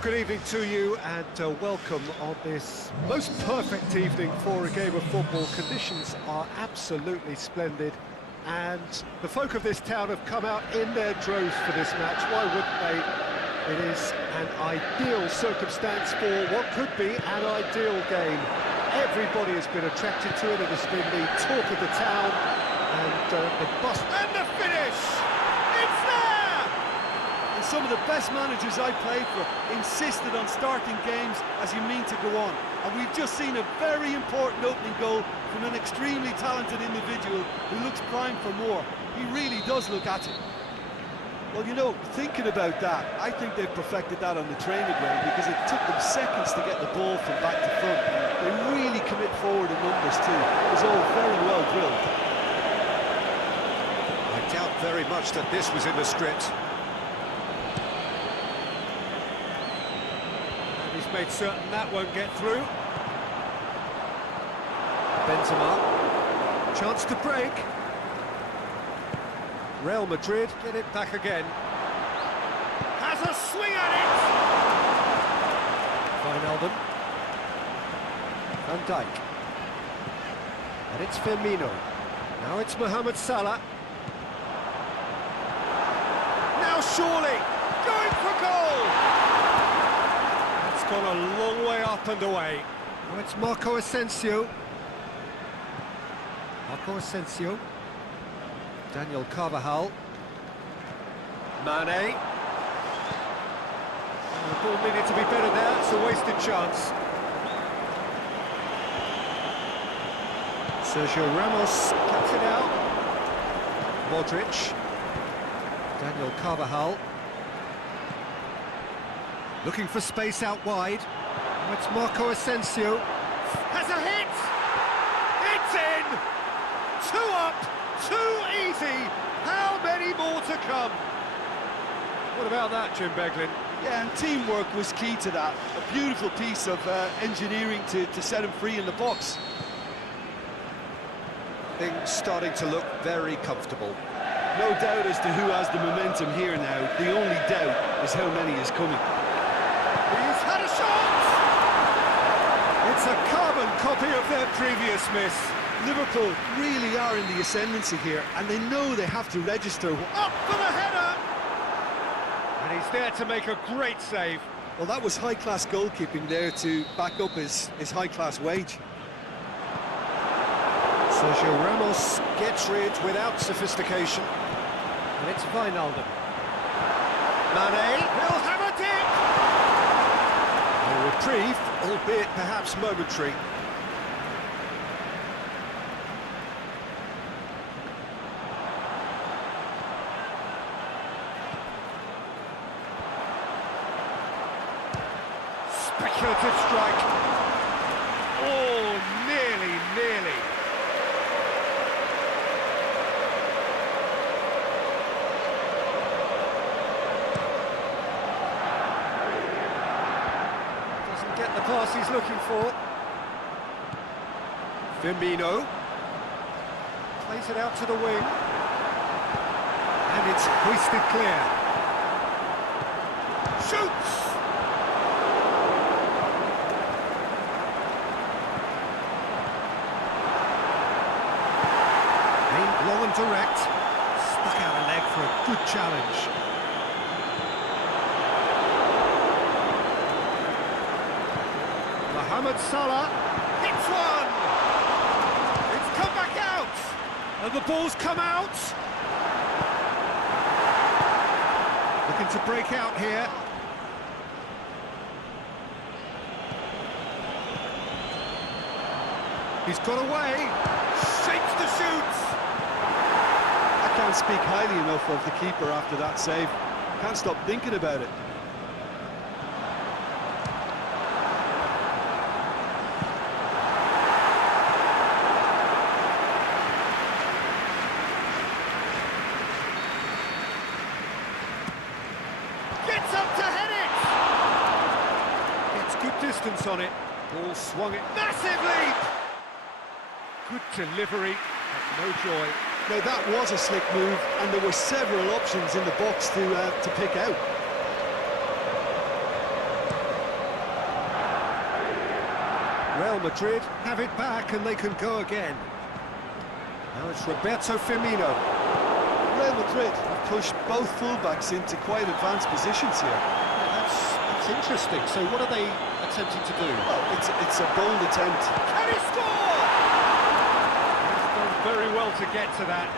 Good evening to you and welcome on this most perfect evening for a game of football. Conditions are absolutely splendid and the folk of this town have come out in their droves for this match. Why wouldn't they? It is an ideal circumstance for what could be an ideal game. Everybody has been attracted to it. It has been the talk of the town and the bust and the finish! It's there! And some of the best managers I played for insisted on starting games as you mean to go on. And we've just seen a very important opening goal from an extremely talented individual who looks primed for more. He really does look at it. Well, you know, thinking about that, I think they've perfected that on the training ground because it took them seconds to get the ball from back to front. They really commit forward in numbers too. It was all very well drilled. I doubt very much that this was in the script. And he's made certain that won't get through. Benzema, chance to break. Real Madrid get it back again. Has a swing at it! Wijnaldum. Van Dijk. And it's Firmino. Now it's Mohamed Salah. Now surely, going for goal! It's gone a long way up and away. Now it's Marco Asensio. Daniel Carvajal. Mane. The ball needed to be better there, it's a wasted chance. Sergio Ramos cuts it out. Modric. Daniel Carvajal. Looking for space out wide. Now it's Marco Asensio. Has a hit! It's in! 2 up! Too easy! How many more to come? What about that, Jim Beglin? Yeah, and teamwork was key to that. A beautiful piece of engineering to set him free in the box. Things starting to look very comfortable. No doubt as to who has the momentum here now. The only doubt is how many is coming. He's had a shot! It's a carbon copy of their previous miss. Liverpool really are in the ascendancy here, and they know they have to register. Up for the header! And he's there to make a great save. Well, that was high-class goalkeeping there to back up his high-class wage. Sergio Ramos gets rid without sophistication. And it's Wijnaldum. Mane, he'll have a dip! A reprieve, albeit perhaps momentary. Speculative strike. Oh, nearly. Doesn't get the pass he's looking for. Firmino. Plays it out to the wing. And it's hoisted clear. Shoots! Long and direct, stuck out a leg for a good challenge. Mohamed Salah hits one! It's come back out! And the ball's come out! Looking to break out here. He's got away, shapes the shoots! Can't speak highly enough of the keeper after that save. Can't stop thinking about it. Gets up to head it! Gets good distance on it. Ball swung it. Massive leap! Good delivery, but no joy. Now that was a slick move, and there were several options in the box to pick out. Real Madrid have it back and they can go again. Now it's Roberto Firmino. Real Madrid have pushed both fullbacks into quite advanced positions here. That's interesting. So what are they attempting to do? Well, it's a bold attempt. Can he score? He's done very well to get to that.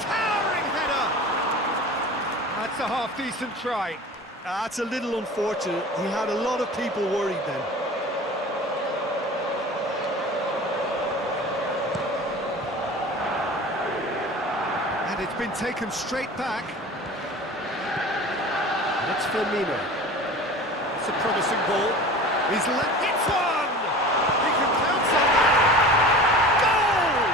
Towering header! That's a half-decent try. That's a little unfortunate. He had a lot of people worried then. And it's been taken straight back. And it's Firmino. It's a promising ball. He's let... It's one! He can pounce on that! Goal!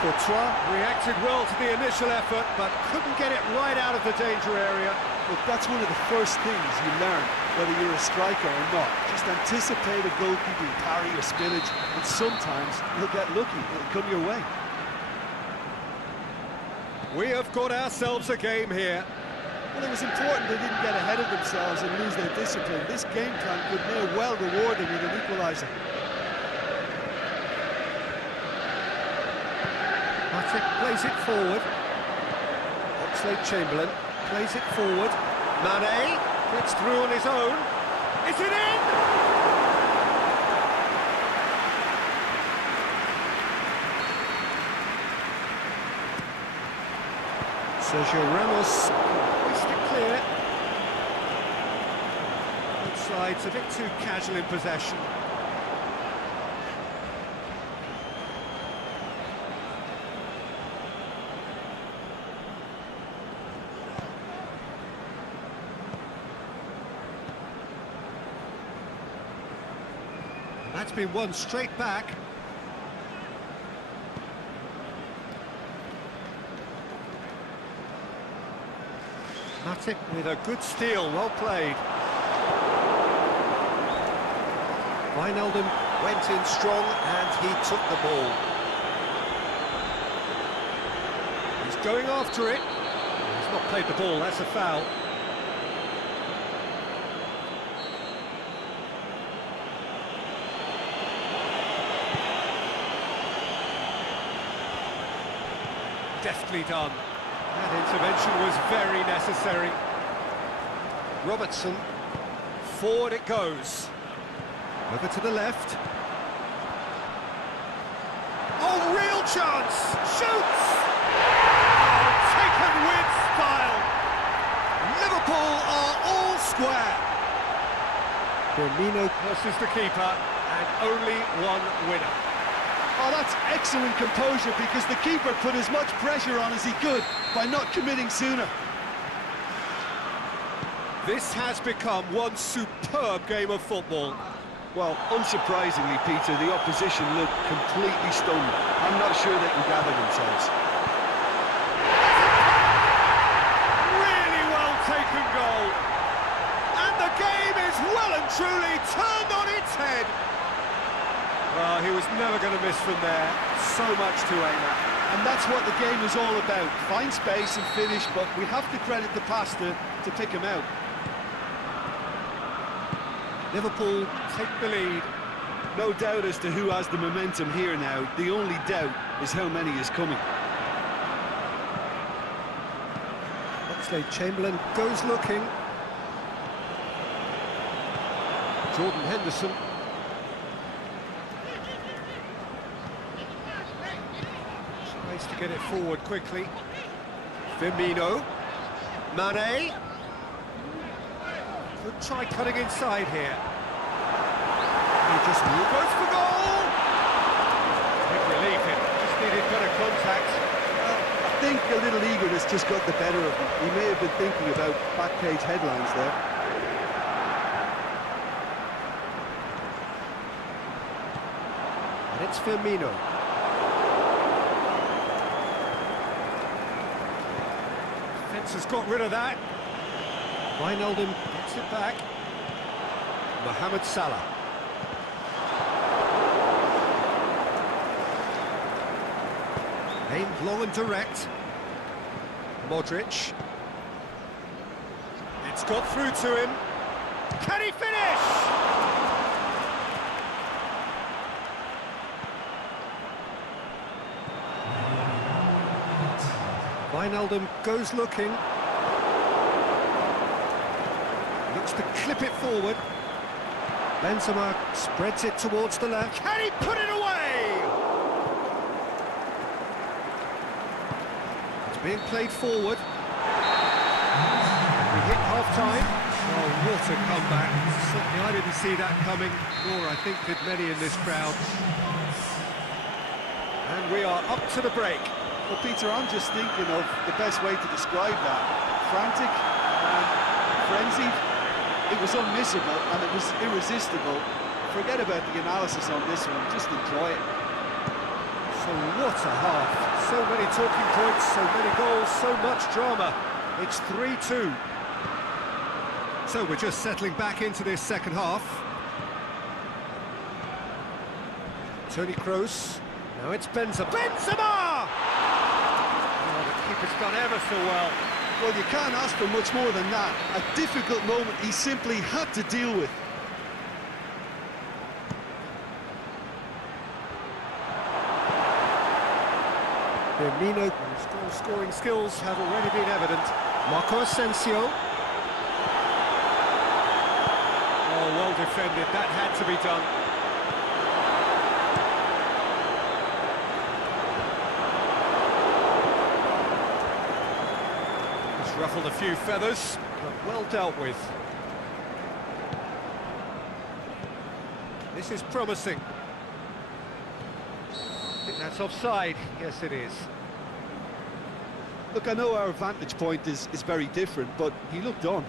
Courtois reacted well to the initial effort, but couldn't get it right out of the danger area. Look, that's one of the first things you learn, whether you're a striker or not. Just anticipate a goalkeeping parry or spillage, and sometimes you'll get lucky. It'll come your way. We have got ourselves a game here. Well, it was important they didn't get ahead of themselves and lose their discipline. This game plan could now well reward them with an equaliser. Matic plays it forward. Oxlade-Chamberlain plays it forward. Mane gets through on his own. Is it in? Sergio Ramos hoists it clear. Both sides a bit too casual in possession. That's been won straight back. Matic with a good steal, well played. Wijnaldum went in strong and he took the ball. He's going after it. He's not played the ball, that's a foul. Deftly done. That intervention was very necessary. Robertson, forward it goes. Over to the left. Oh, real chance! Shoots! Oh, taken with style! Liverpool are all square. Firmino versus the keeper, and only one winner. Oh, that's excellent composure because the keeper put as much pressure on as he could by not committing sooner. This has become one superb game of football. Well, unsurprisingly, Peter, the opposition looked completely stunned. I'm not sure they can gather themselves. Really well taken goal. And the game is well and truly turned on its head. Well, he was never going to miss from there. So much to aim at. And that's what the game is all about. Find space and finish, but we have to credit the passer to pick him out. Liverpool take the lead. No doubt as to who has the momentum here now. The only doubt is how many is coming. Oxlade-Chamberlain goes looking. Jordan Henderson. Tries to get it forward quickly. Firmino. Mane. Could try cutting inside here. He just goes for goal! Big relief, it just needed better contact. I think a little eagerness just got the better of him. He may have been thinking about back page headlines there. And it's Firmino. Defence has got rid of that. Wijnaldum gets it back. Mohamed Salah. Aimed long and direct. Modric. It's got through to him. Can he finish? Wijnaldum goes looking. Looks to clip it forward. Benzema spreads it towards the left. Can he put it away? It's being played forward. We hit half-time. Oh, what a comeback. Certainly I didn't see that coming, nor I think did many in this crowd. And we are up to the break. Well, Peter, I'm just thinking of the best way to describe that. Frantic and frenzied. It was unmissable and it was irresistible. Forget about the analysis on this one, just enjoy it. So what a half. So many talking points, so many goals, so much drama. It's 3-2. So we're just settling back into this second half. Toni Kroos. Now it's Benzema. Benzema! Oh, the keeper's done ever so well. Well, you can't ask for much more than that. A difficult moment he simply had to deal with. Firmino, whose goal-scoring skills have already been evident. Marco Asensio. Oh, well defended. That had to be done. Just ruffled a few feathers, but well dealt with. This is promising. I think that's offside. Yes, it is. Look, I know our vantage point is very different, but he looked on.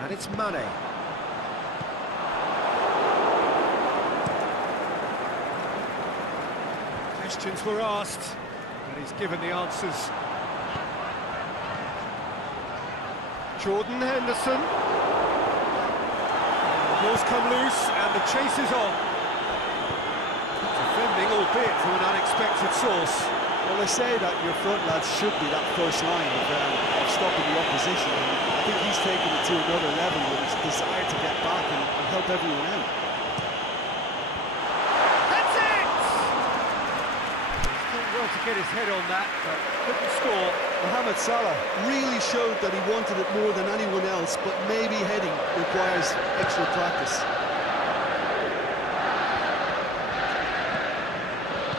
And it's Mane. Questions were asked, and he's given the answers. Jordan Henderson. The ball's come loose, and the chase is on. Defending, albeit from an unexpected source. Well, they say that your front lads should be that first line of stopping the opposition. And I think he's taken it to another level with his desire to get back and help everyone out. That's it! He's done well to get his head on that, but couldn't score. Mohamed Salah really showed that he wanted it more than anyone else, but maybe heading requires extra practice.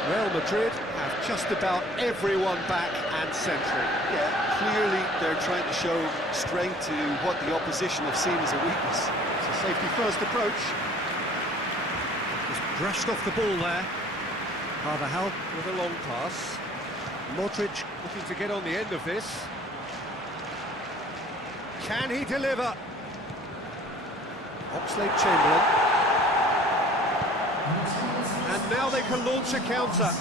Real Madrid have just about everyone back and centering. Yeah, clearly they're trying to show strength to what the opposition have seen as a weakness. It's a safety-first approach. Just brushed off the ball there. Carvajal with a long pass. Modric looking to get on the end of this. Can he deliver? Oxlade-Chamberlain. And now they can launch a counter.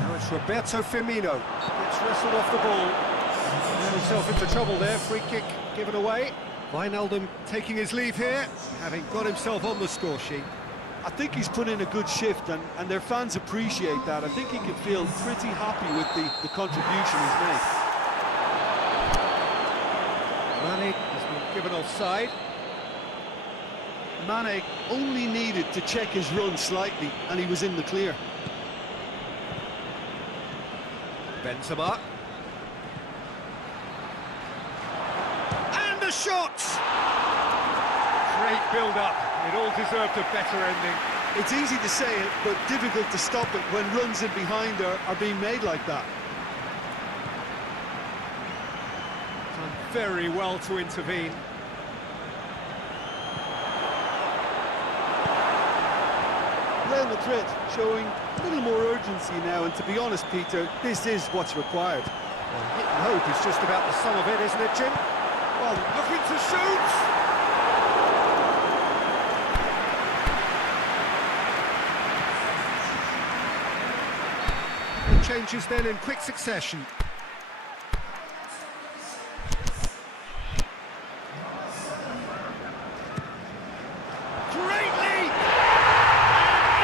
Now it's Roberto Firmino. Gets wrestled off the ball. Got himself into trouble there. Free kick given away. Wijnaldum taking his leave here, having got himself on the score sheet. I think he's put in a good shift, and their fans appreciate that. I think he can feel pretty happy with the contribution he's made. Mane has been given offside. Mane only needed to check his run slightly, and he was in the clear. Benzema. And the shot! Great build-up. It all deserved a better ending. It's easy to say it, but difficult to stop it when runs in behind are being made like that. Done very well to intervene. Real Madrid showing a little more urgency now, and to be honest, Peter, this is what's required. Well, hit and hope is just about the sum of it, isn't it, Jim? Well, looking to shoot! Changes then in quick succession. Great leap! And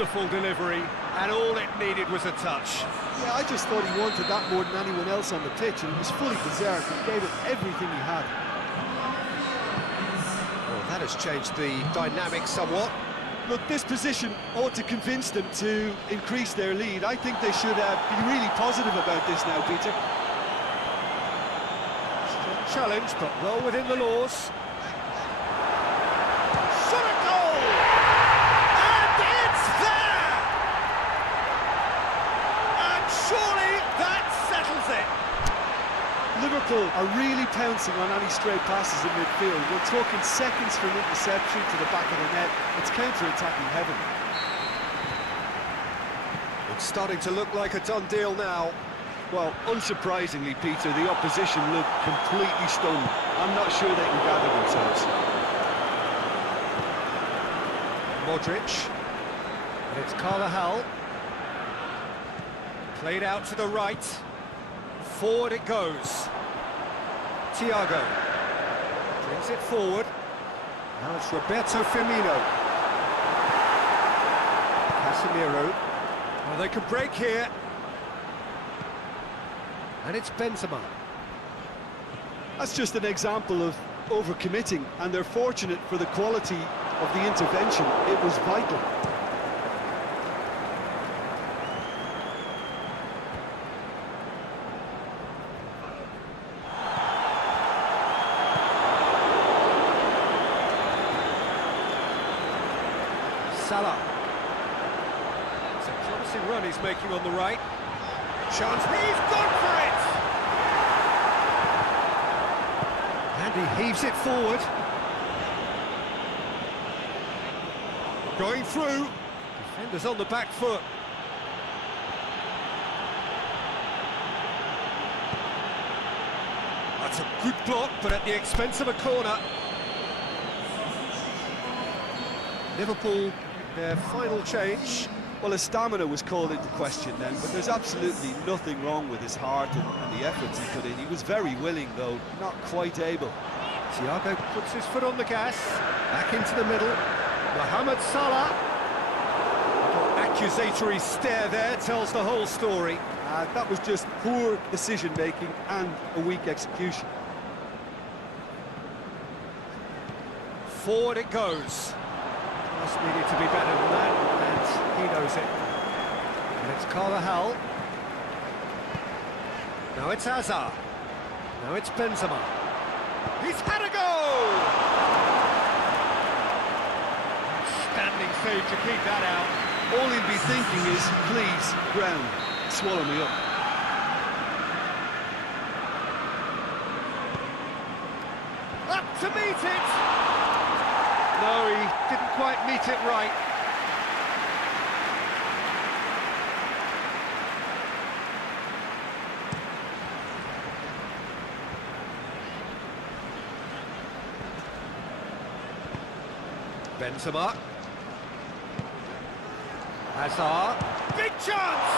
Wonderful delivery, and all it needed was a touch. Yeah, I just thought he wanted that more than anyone else on the pitch, and he was fully deserved. He gave it everything he had. Well, that has changed the dynamic somewhat. Look, this position ought to convince them to increase their lead. I think they should be really positive about this now, Peter. Strong challenge, but well within the laws. Shot a goal! And it's there! And surely that settles it. Liverpool are really pouncing on any stray passes in midfield. We're talking seconds from interception to the back of the net. It's counter-attacking heaven. It's starting to look like a done deal now. Well, unsurprisingly, Peter, the opposition look completely stunned. I'm not sure they can gather themselves. Modric. And it's Carvajal. Played out to the right. Forward it goes. Thiago brings it forward. Now it's Roberto Firmino. Casemiro. Well, they can break here. And it's Benzema. That's just an example of overcommitting, and they're fortunate for the quality of the intervention. It was vital. Salah. It's a promising run he's making on the right. Chance, he's gone for it! And he heaves it forward. Going through. Defenders on the back foot. That's a good block, but at the expense of a corner. Liverpool, their final change. Well, his stamina was called into question then, but there's absolutely nothing wrong with his heart and the efforts he put in. He was very willing, though, not quite able. Thiago puts his foot on the gas, back into the middle. Mohamed Salah. Little accusatory stare there tells the whole story. That was just poor decision-making and a weak execution. Forward it goes. Just needed to be better than that, and he knows it. And it's Carvajal. Now it's Hazard. Now it's Benzema. He's had a goal! Standing save to keep that out. All he'd be thinking is, please, ground, swallow me up. Up to meet it! No, he didn't quite meet it right. Benzema. Hazard. Big chance!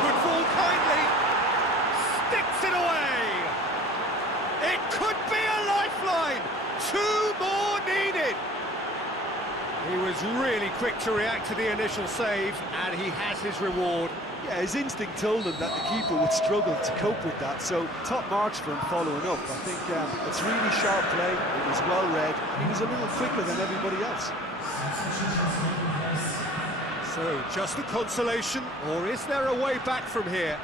Could fall kindly. Sticks it away. It could be a lifeline. 2 more needed. He was really quick to react to the initial save, and he has his reward. Yeah, his instinct told him that the keeper would struggle to cope with that, so top marks for him following up. I think it's really sharp play, it was well read, and he was a little quicker than everybody else. So, just a consolation, or is there a way back from here?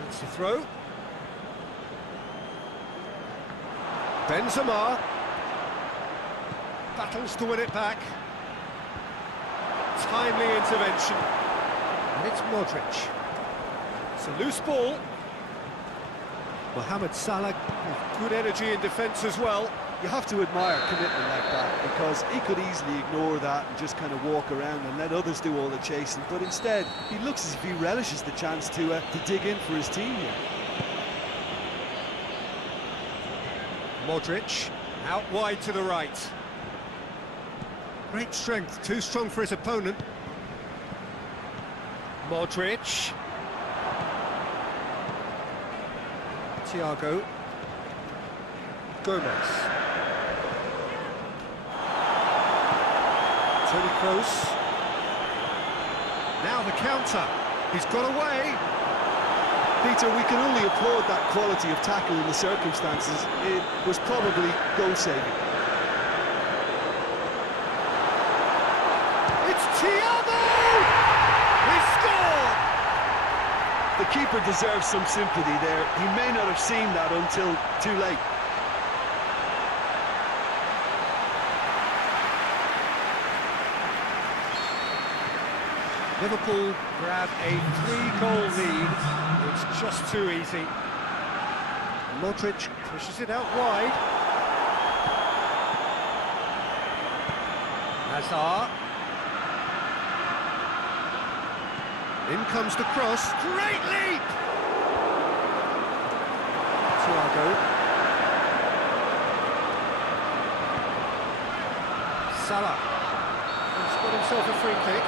That's the throw. Benzema. Battles to win it back. Timely intervention. And it's Modric. It's a loose ball. Mohamed Salah with good energy in defence as well. You have to admire commitment like that, because he could easily ignore that and just kind of walk around and let others do all the chasing, but instead he looks as if he relishes the chance to dig in for his team here. Modric out wide to the right. Great strength, too strong for his opponent. Modric. Thiago. Gomez. Toni Kroos. Now the counter. He's got away. Peter, we can only applaud that quality of tackle in the circumstances. It was probably goal-saving. It's Thiago! He scored! The keeper deserves some sympathy there. He may not have seen that until too late. Liverpool grab a 3-goal lead. It's just too easy. Modric pushes it out wide. Hazard. In comes the cross. Great leap! Thiago. Salah. He's got himself a free kick.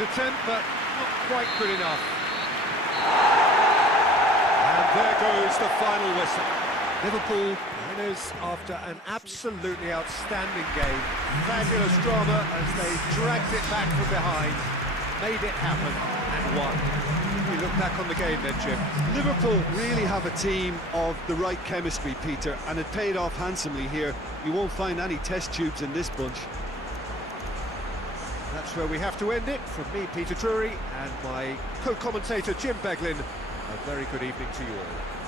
Attempt, but not quite good enough. And there goes the final whistle. Liverpool winners after an absolutely outstanding game. Fabulous drama as they dragged it back from behind, made it happen and won. We look back on the game then, Jim. Liverpool really have a team of the right chemistry, Peter, and it paid off handsomely here. You won't find any test tubes in this bunch. That's where we have to end it. From me, Peter Drury, and my co-commentator, Jim Beglin, a very good evening to you all.